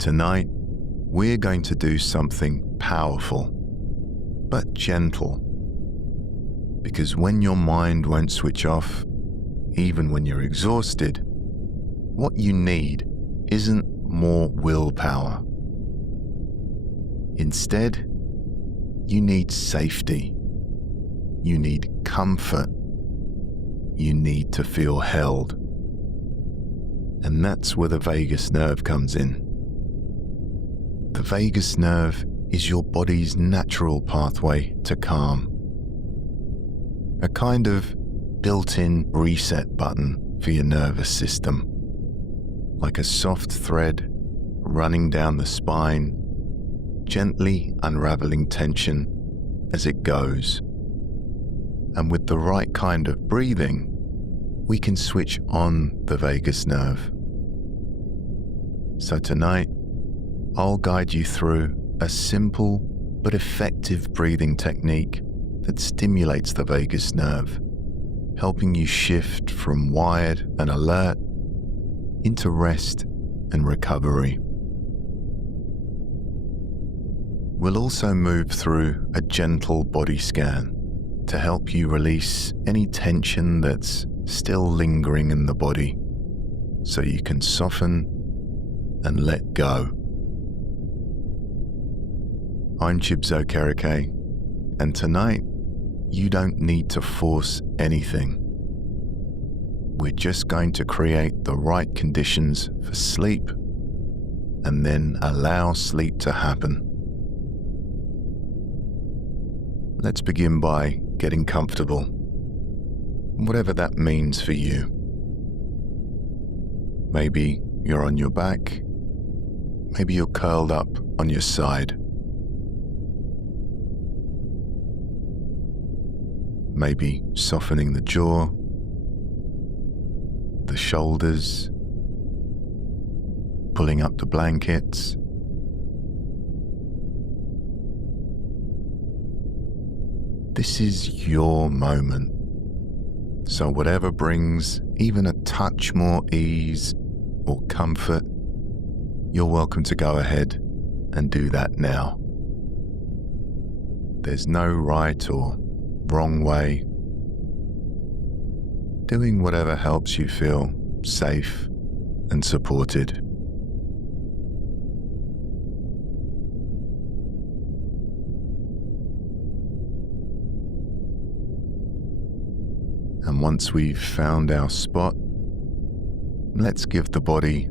Tonight, we're going to do something powerful, but gentle. Because when your mind won't switch off, even when you're exhausted, what you need isn't more willpower. Instead, you need safety. You need comfort. You need to feel held. And that's where the vagus nerve comes in. The vagus nerve is your body's natural pathway to calm. A kind of built-in reset button for your nervous system. Like a soft thread running down the spine, gently unraveling tension as it goes. And with the right kind of breathing, we can switch on the vagus nerve. So tonight, I'll guide you through a simple but effective breathing technique that stimulates the vagus nerve, helping you shift from wired and alert into rest and recovery. We'll also move through a gentle body scan to help you release any tension that's still lingering in the body, so you can soften and let go. I'm Chibs Okereke, and tonight you don't need to force anything. We're just going to create the right conditions for sleep and then allow sleep to happen. Let's begin by getting comfortable, whatever that means for you. Maybe you're on your back, maybe you're curled up on your side. Maybe softening the jaw, the shoulders, pulling up the blankets. This is your moment. So whatever brings even a touch more ease or comfort, you're welcome to go ahead and do that now. There's no right or wrong way. Doing whatever helps you feel safe and supported. And once we've found our spot, let's give the body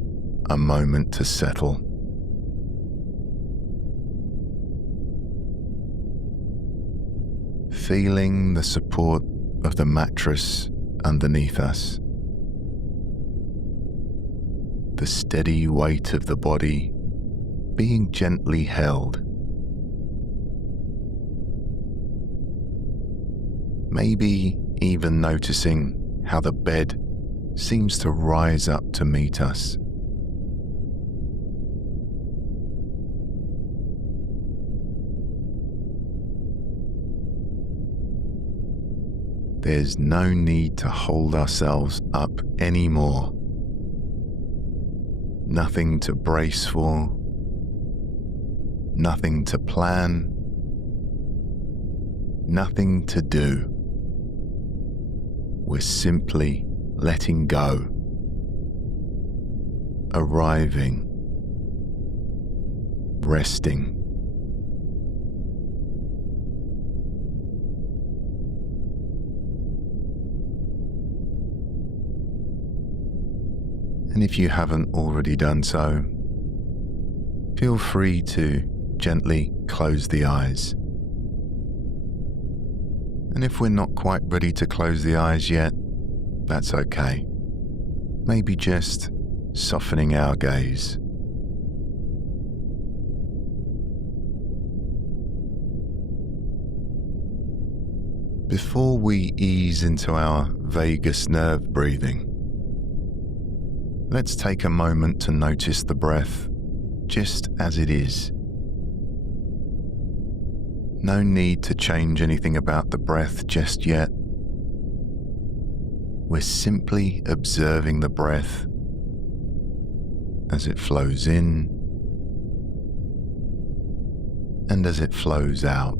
a moment to settle. Feeling the support of the mattress underneath us. The steady weight of the body being gently held. Maybe even noticing how the bed seems to rise up to meet us. There's no need to hold ourselves up anymore. Nothing to brace for, nothing to plan, nothing to do. We're simply letting go, arriving, resting. And if you haven't already done so, feel free to gently close the eyes. And if we're not quite ready to close the eyes yet, that's okay. Maybe just softening our gaze. Before we ease into our vagus nerve breathing, let's take a moment to notice the breath just as it is. No need to change anything about the breath just yet. We're simply observing the breath as it flows in and as it flows out.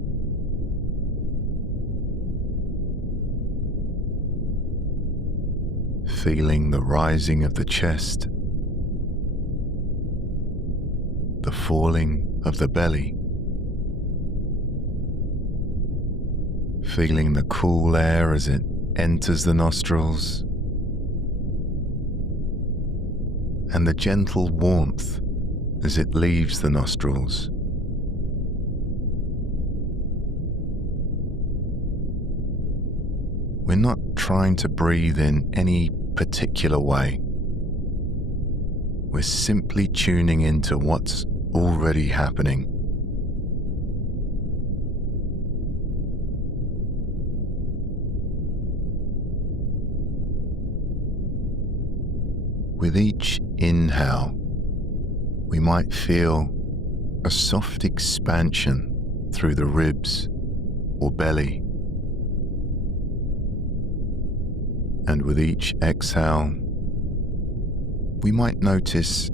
Feeling the rising of the chest, the falling of the belly, feeling the cool air as it enters the nostrils, and the gentle warmth as it leaves the nostrils. We're not trying to breathe in any particular way. We're simply tuning into what's already happening. With each inhale, we might feel a soft expansion through the ribs or belly. And with each exhale, we might notice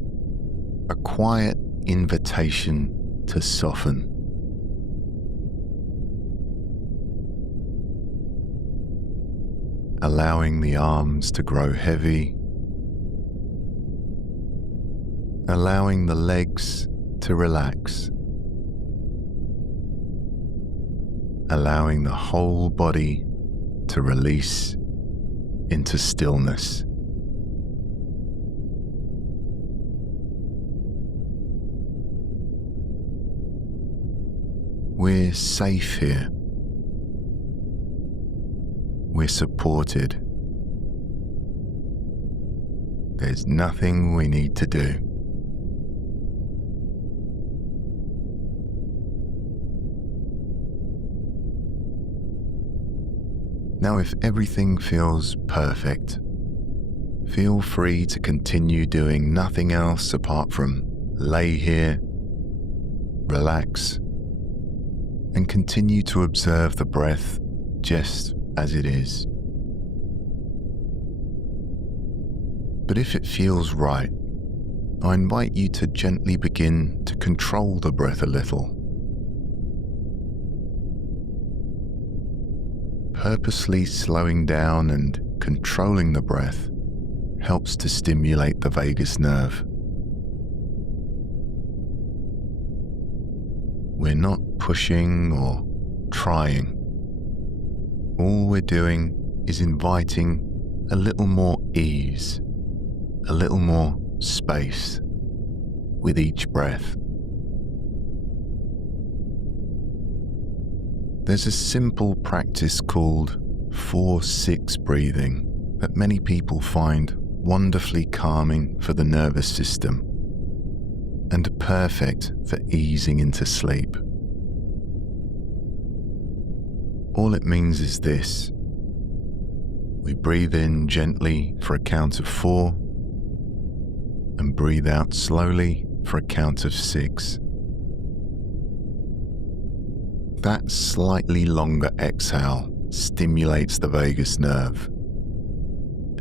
a quiet invitation to soften. Allowing the arms to grow heavy, allowing the legs to relax, allowing the whole body to release into stillness. We're safe here. We're supported. There's nothing we need to do. Now, if everything feels perfect, feel free to continue doing nothing else apart from lay here, relax, and continue to observe the breath just as it is. But if it feels right, I invite you to gently begin to control the breath a little. Purposely slowing down and controlling the breath helps to stimulate the vagus nerve. We're not pushing or trying. All we're doing is inviting a little more ease, a little more space with each breath. There's a simple practice called 4-6 breathing that many people find wonderfully calming for the nervous system and perfect for easing into sleep. All it means is this: we breathe in gently for a count of 4 and breathe out slowly for a count of 6. That slightly longer exhale stimulates the vagus nerve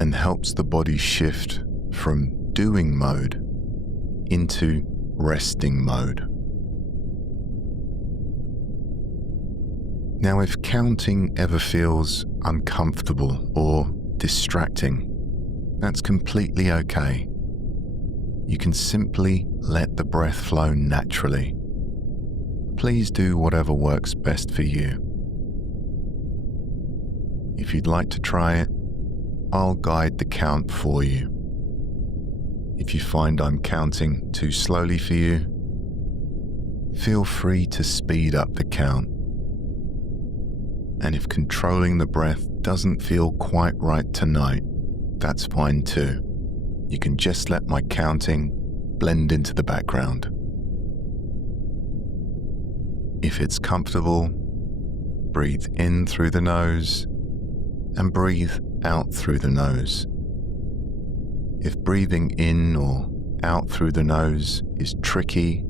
and helps the body shift from doing mode into resting mode. Now, if counting ever feels uncomfortable or distracting, that's completely okay. You can simply let the breath flow naturally. Please do whatever works best for you. If you'd like to try it, I'll guide the count for you. If you find I'm counting too slowly for you, feel free to speed up the count. And if controlling the breath doesn't feel quite right tonight, that's fine too. You can just let my counting blend into the background. If it's comfortable, breathe in through the nose and breathe out through the nose. If breathing in or out through the nose is tricky,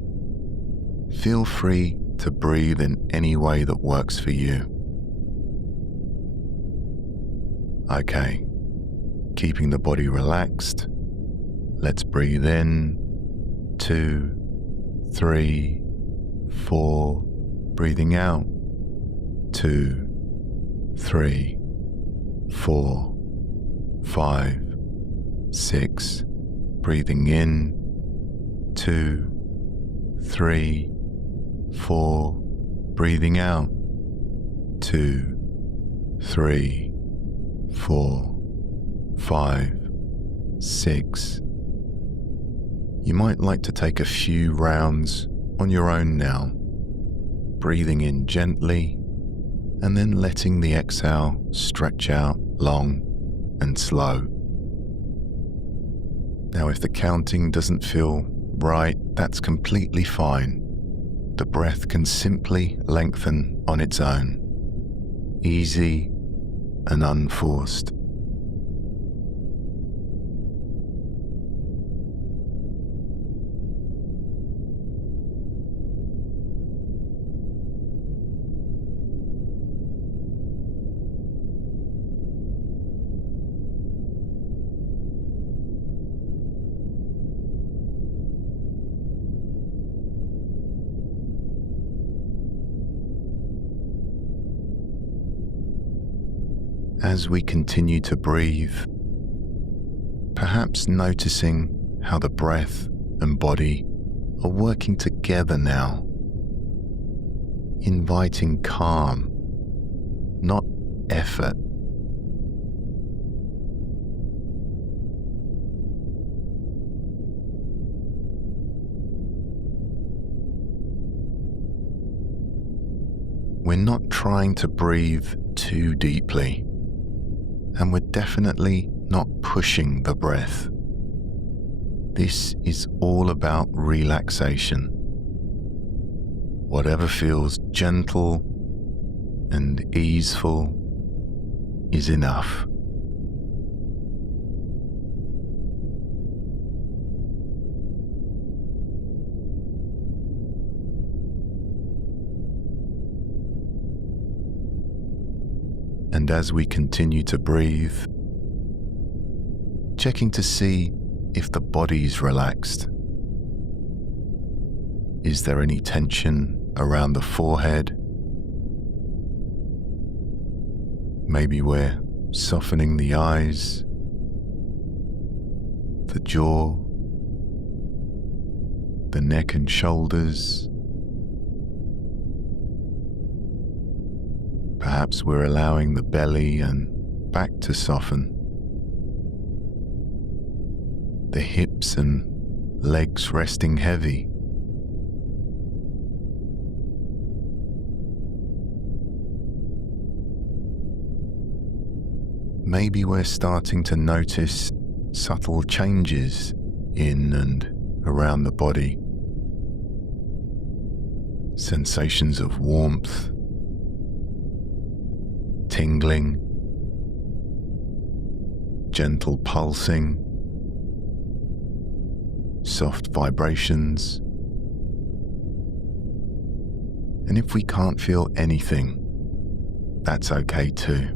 feel free to breathe in any way that works for you. Okay, keeping the body relaxed, let's breathe in 2, 3, 4, breathing out. 2, 3, 4, 5, 6. Breathing in. 2, 3, 4. Breathing out. 2, 3, 4, 5, 6. You might like to take a few rounds on your own now, breathing in gently and then letting the exhale stretch out long and slow. Now, if the counting doesn't feel right, that's completely fine. The breath can simply lengthen on its own, easy and unforced. As we continue to breathe, perhaps noticing how the breath and body are working together now, inviting calm, not effort. We're not trying to breathe too deeply, and we're definitely not pushing the breath. This is all about relaxation. Whatever feels gentle and easeful is enough. And as we continue to breathe, checking to see if the body's relaxed. Is there any tension around the forehead? Maybe we're softening the eyes, the jaw, the neck and shoulders. Perhaps we're allowing the belly and back to soften. The hips and legs resting heavy. Maybe we're starting to notice subtle changes in and around the body. Sensations of warmth, tingling, gentle pulsing, soft vibrations. And if we can't feel anything, that's okay too.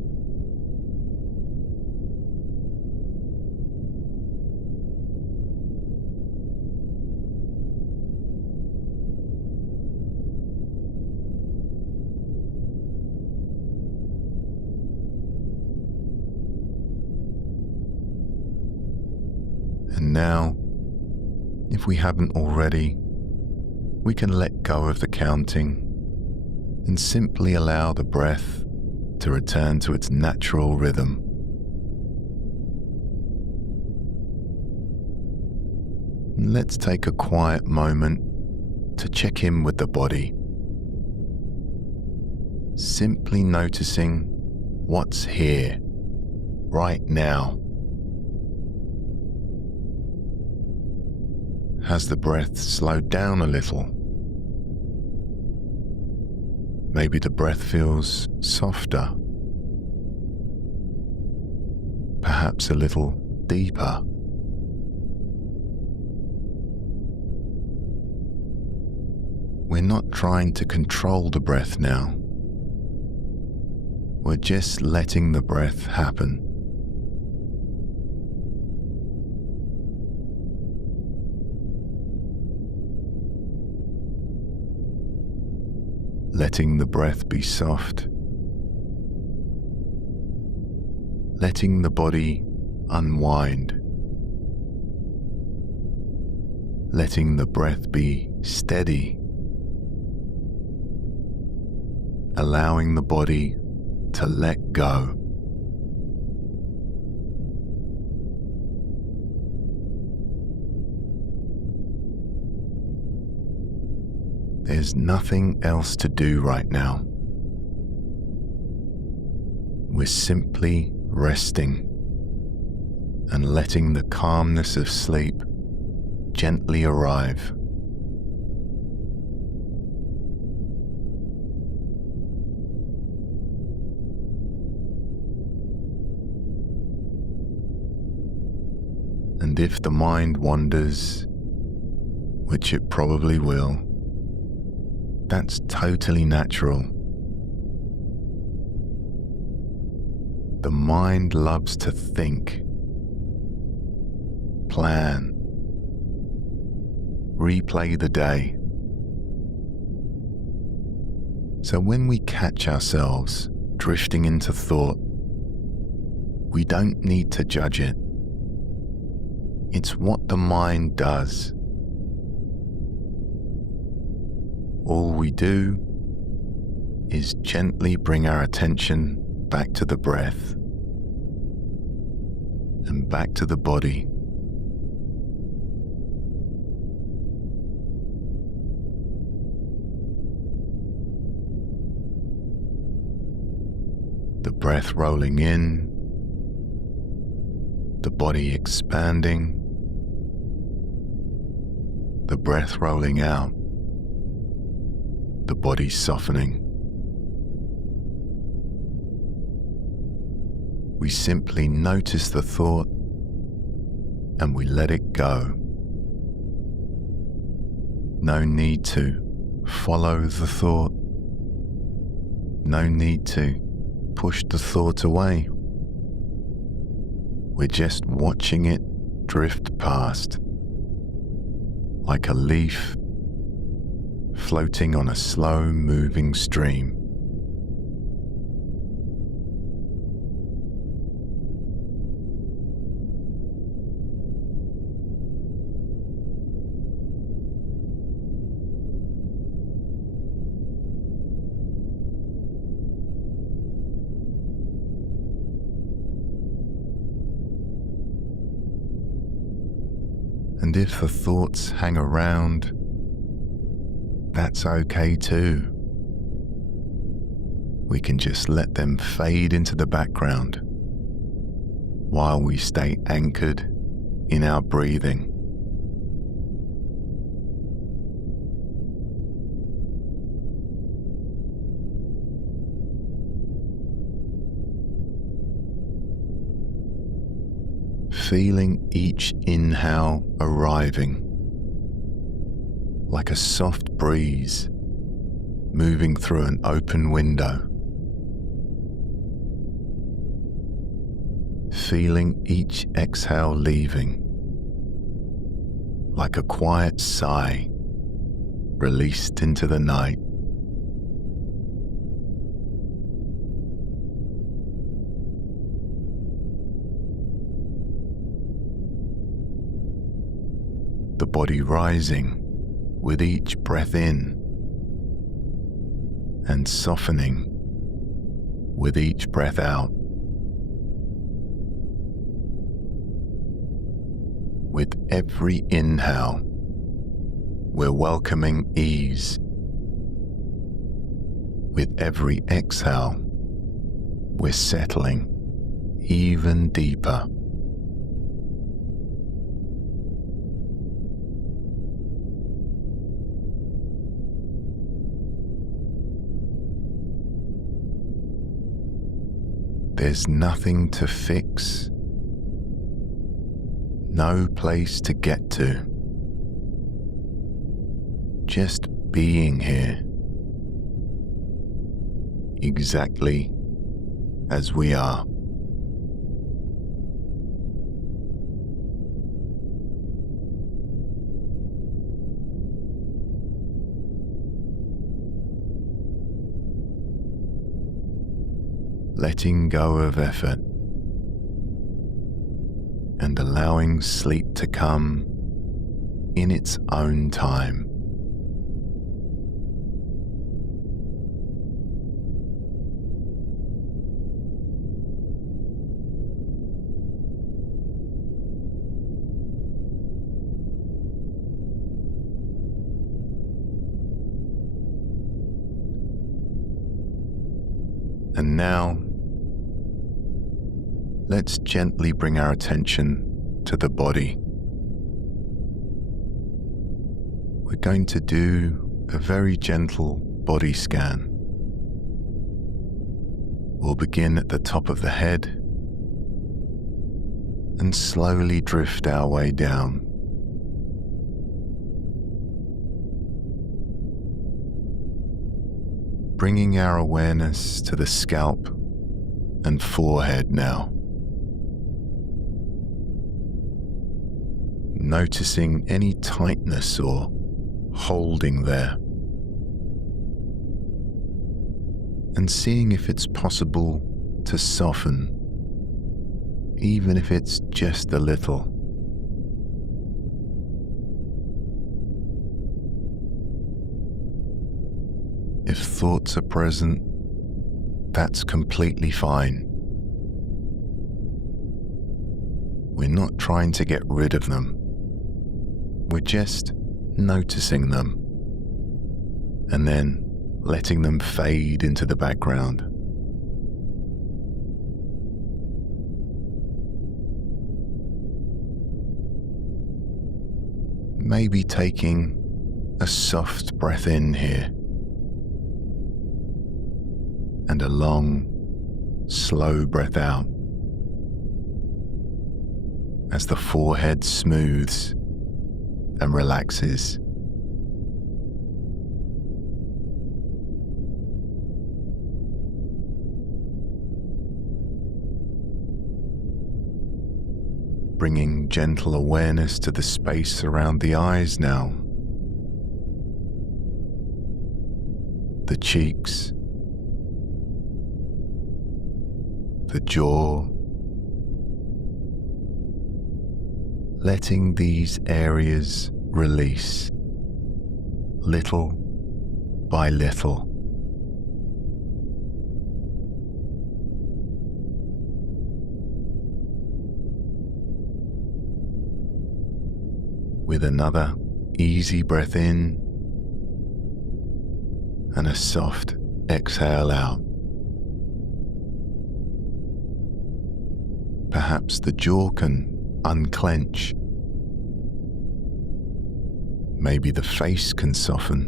And now, if we haven't already, we can let go of the counting and simply allow the breath to return to its natural rhythm. And let's take a quiet moment to check in with the body, simply noticing what's here, right now. Has the breath slowed down a little? Maybe the breath feels softer, perhaps a little deeper. We're not trying to control the breath now. We're just letting the breath happen. letting the breath be soft, letting the body unwind, letting the breath be steady, allowing the body to let go. There's nothing else to do right now. We're simply resting and letting the calmness of sleep gently arrive. And if the mind wanders, which it probably will, that's totally natural. The mind loves to think, plan, replay the day. So when we catch ourselves drifting into thought, we don't need to judge it. It's what the mind does. All we do is gently bring our attention back to the breath and back to the body. The breath rolling in, the body expanding, the breath rolling out, the body softening. We simply notice the thought and we let it go. No need to follow the thought. No need to push the thought away. We're just watching it drift past, like a leaf floating on a slow-moving stream. And if the thoughts hang around, that's okay too. We can just let them fade into the background while we stay anchored in our breathing. Feeling each inhale arriving, like a soft breeze moving through an open window. Feeling each exhale leaving, like a quiet sigh released into the night. The body rising with each breath in and softening with each breath out. With every inhale, we're welcoming ease. With every exhale, we're settling even deeper. There's nothing to fix, no place to get to. Just being here, exactly as we are. letting go of effort and allowing sleep to come in its own time. And now, let's gently bring our attention to the body. We're going to do a very gentle body scan. We'll begin at the top of the head and slowly drift our way down. Bringing our awareness to the scalp and forehead now. Noticing any tightness or holding there. And seeing if it's possible to soften, even if it's just a little. If thoughts are present, that's completely fine. We're not trying to get rid of them. We're just noticing them and then letting them fade into the background. Maybe taking a soft breath in here and a long, slow breath out as the forehead smooths and relaxes. Bringing gentle awareness to the space around the eyes now. The cheeks, the jaw, letting these areas release little by little. With another easy breath in and a soft exhale out. Perhaps the jaw can unclench. Maybe the face can soften.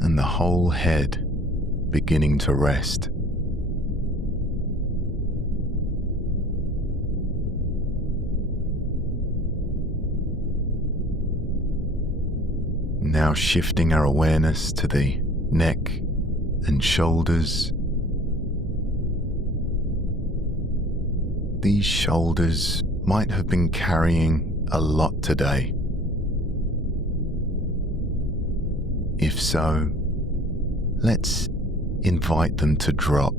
And the whole head beginning to rest. Now shifting our awareness to the neck and shoulders. These shoulders might have been carrying a lot today. If so, let's invite them to drop,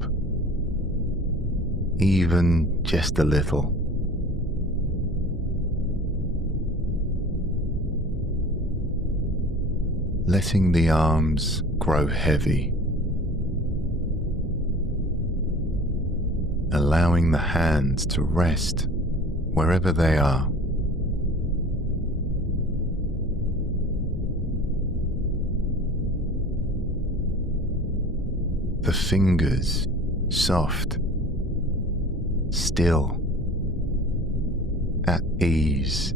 even just a little. Letting the arms grow heavy. Allowing the hands to rest wherever they are. The fingers soft, still, at ease.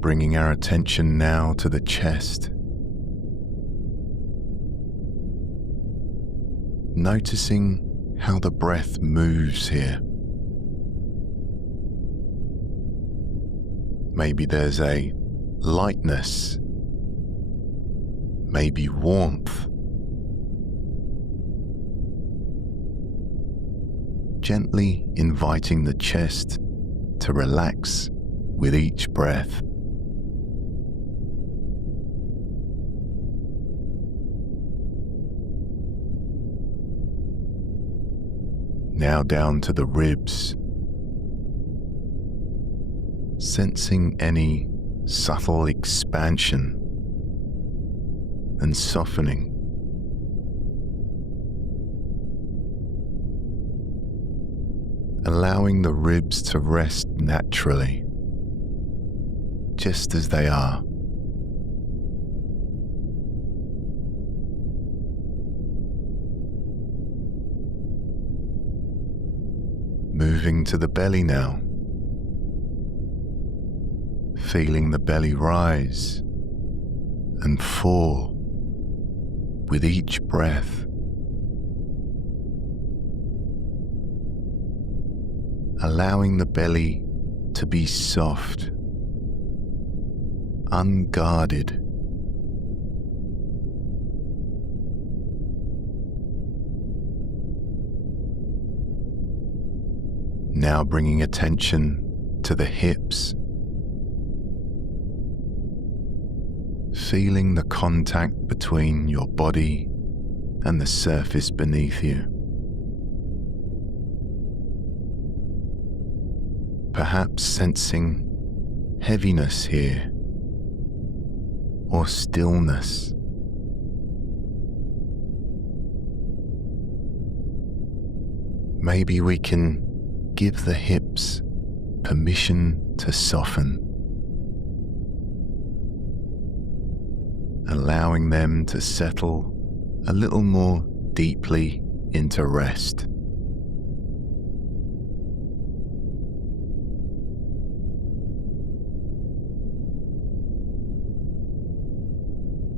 Bringing our attention now to the chest. Noticing how the breath moves here. Maybe there's a lightness, maybe warmth. gently inviting the chest to relax with each breath. Now down to the ribs, sensing any subtle expansion and softening. Allowing the ribs to rest naturally, just as they are. Moving to the belly now, feeling the belly rise and fall with each breath. Allowing the belly to be soft, unguarded. Now bringing attention to the hips, feeling the contact between your body and the surface beneath you. Perhaps sensing heaviness here, or stillness. Maybe we can give the hips permission to soften, allowing them to settle a little more deeply into rest.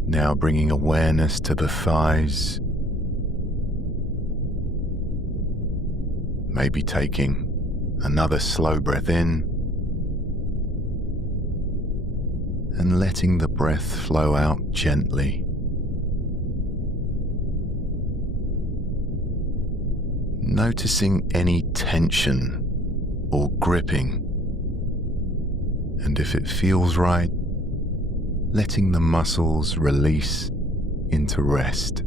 Now bringing awareness to the thighs, maybe taking another slow breath in and letting the breath flow out gently. Noticing any tension or gripping, and if it feels right, letting the muscles release into rest.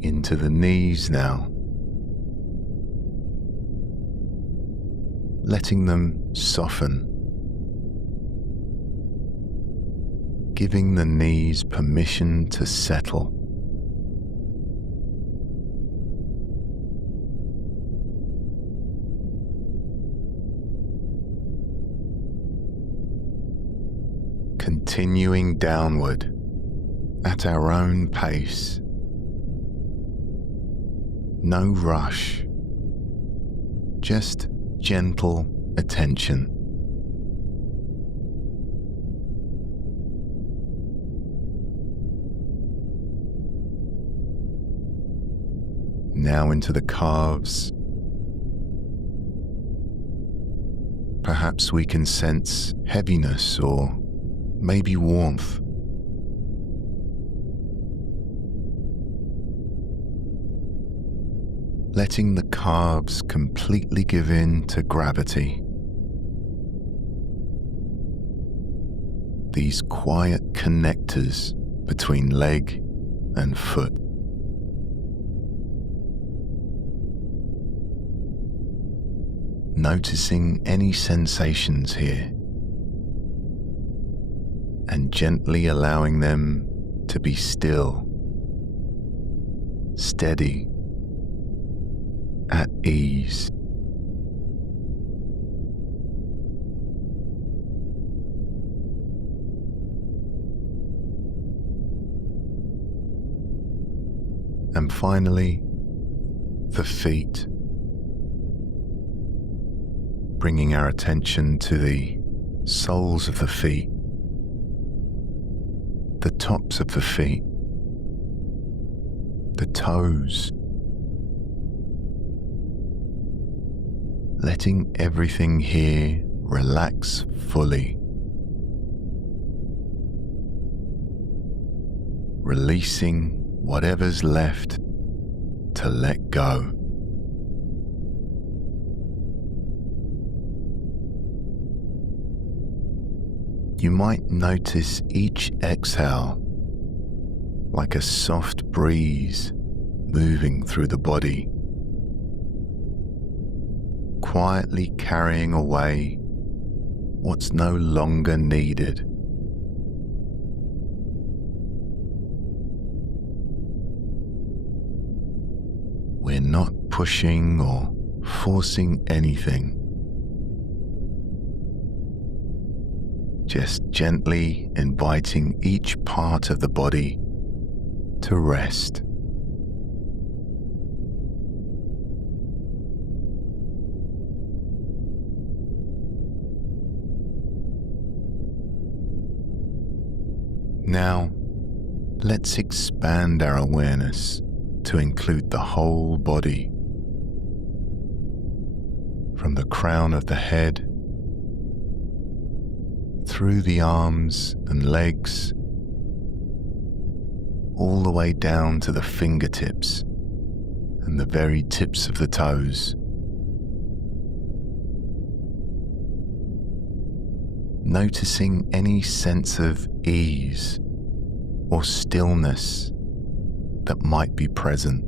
Into the knees now, letting them soften, giving the knees permission to settle. Continuing downward at our own pace. No rush, just gentle attention. Now into the calves. Perhaps we can sense heaviness or maybe warmth. Letting the calves completely give in to gravity. These quiet connectors between leg and foot. Noticing any sensations here, and gently allowing them to be still, steady, at ease. And finally, the feet. Bringing our attention to the soles of the feet, the tops of the feet, the toes, letting everything here relax fully. releasing whatever's left to let go. You might notice each exhale like a soft breeze moving through the body, quietly carrying away what's no longer needed. We're not pushing or forcing anything, just gently inviting each part of the body to rest. Now, let's expand our awareness to include the whole body, from the crown of the head, through the arms and legs, all the way down to the fingertips and the very tips of the toes. Noticing any sense of ease or stillness that might be present.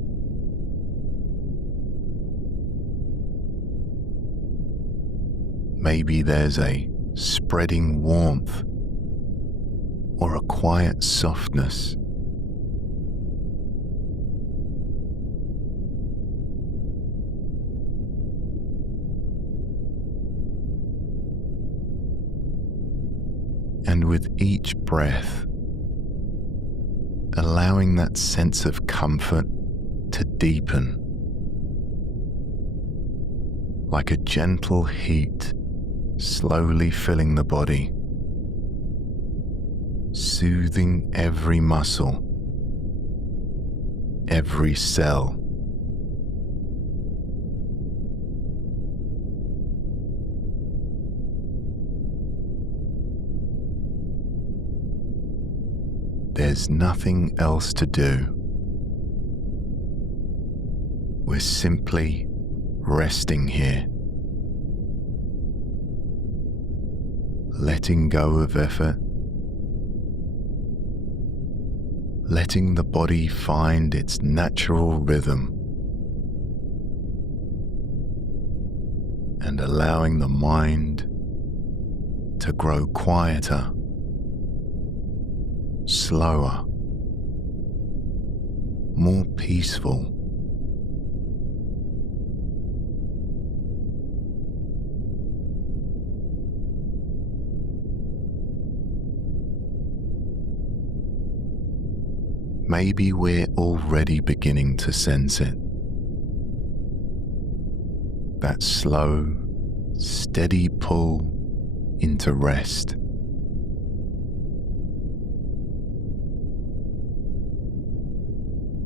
Maybe there's a spreading warmth or a quiet softness. And with each breath, allowing that sense of comfort to deepen, like a gentle heat slowly filling the body, soothing every muscle, every cell. There's nothing else to do. We're simply resting here, letting go of effort, letting the body find its natural rhythm, and allowing the mind to grow quieter, slower, more peaceful. Maybe we're already beginning to sense it. That slow, steady pull into rest.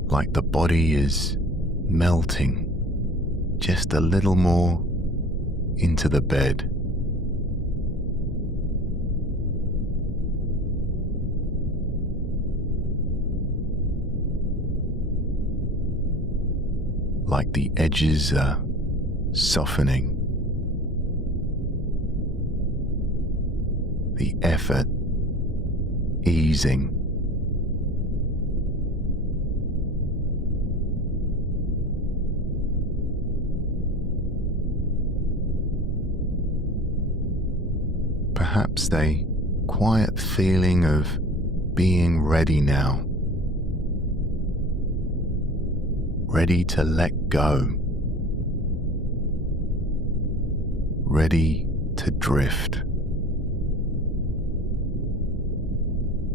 Like the body is melting just a little more into the bed. Like the edges are softening. The effort easing. Perhaps a quiet feeling of being ready now. Ready to let go. Ready to drift.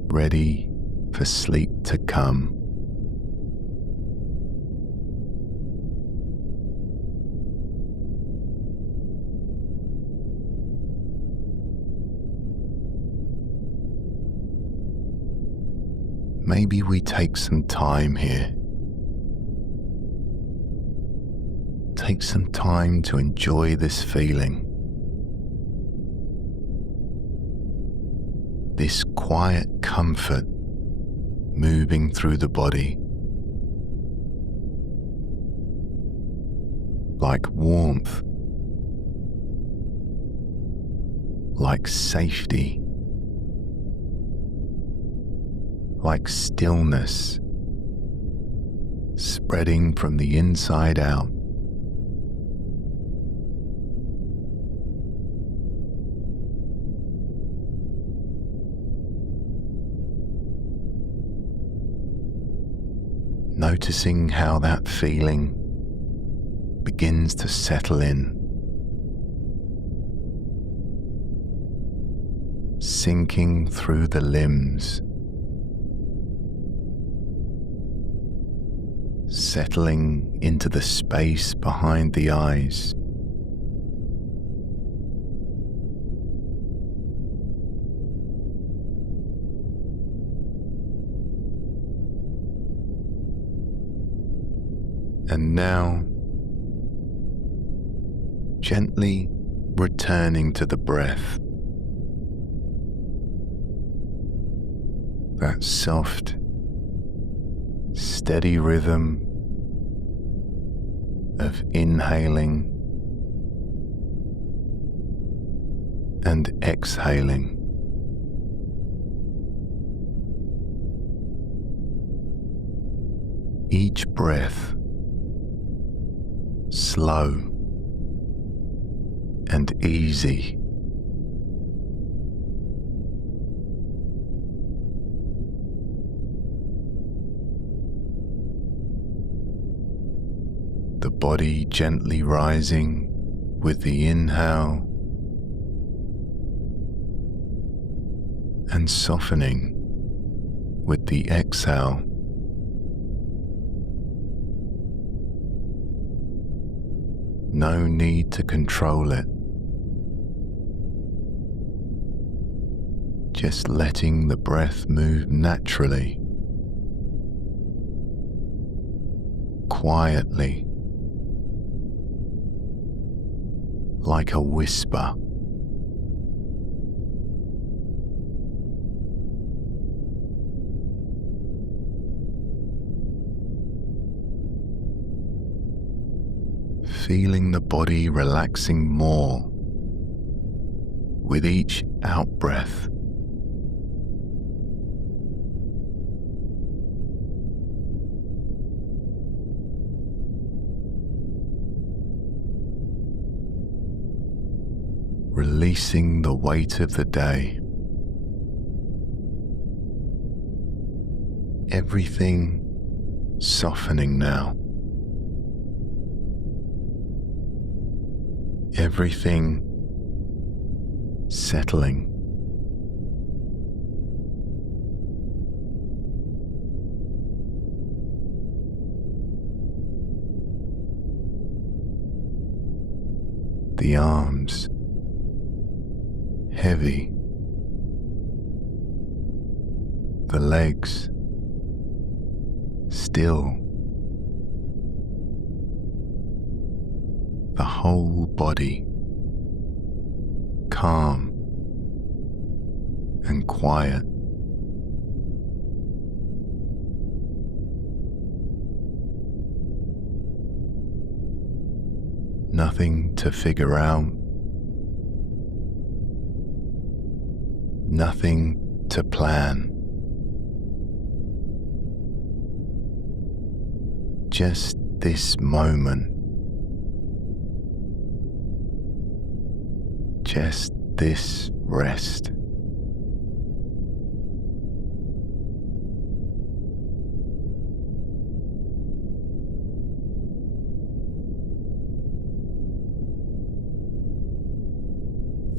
Ready for sleep to come. Maybe we take some time here. Take some time to enjoy this feeling. This quiet comfort moving through the body, like warmth, like safety, like stillness, spreading from the inside out. Noticing how that feeling begins to settle in, sinking through the limbs, settling into the space behind the eyes. And now, gently returning to the breath, that soft, steady rhythm of inhaling and exhaling. Each breath slow and easy. The body gently rising with the inhale and softening with the exhale. No need to control it. Just letting the breath move naturally, quietly, like a whisper. Feeling the body relaxing more with each out-breath. Releasing the weight of the day. Everything softening now. Everything settling. The arms heavy, the legs still, the whole body calm and quiet. Nothing to figure out, nothing to plan. Just this moment. Just this rest.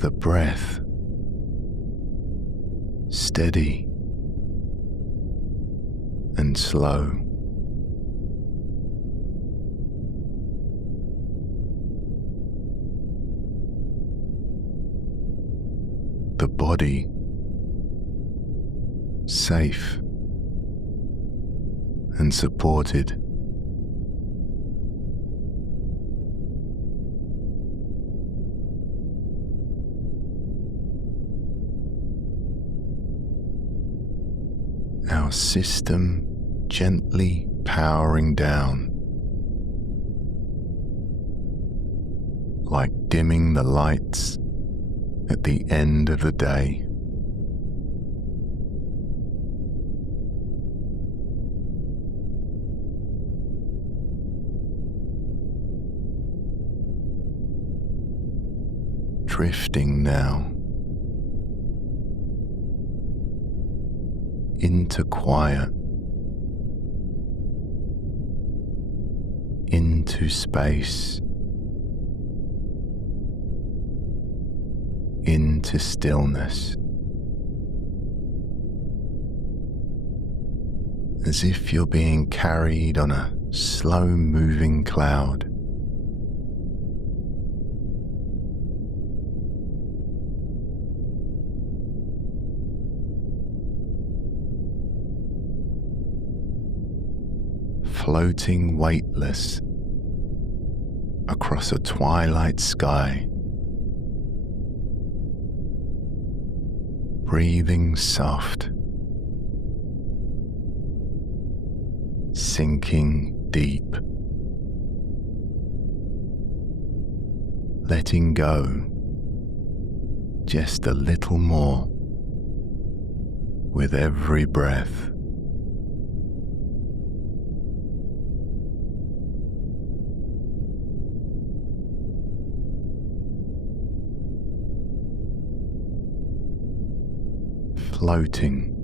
The breath steady and slow. The body safe and supported. Our our system gently powering down, like dimming the lights at the end of the day. Drifting now into quiet, into space, into stillness, as if you're being carried on a slow-moving cloud. Floating weightless across a twilight sky, breathing soft, sinking deep, letting go just a little more with every breath. Floating,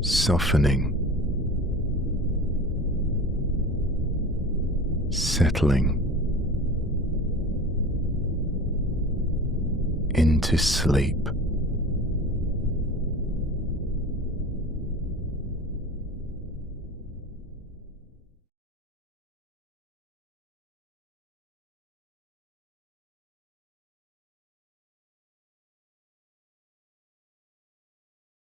softening, settling into sleep.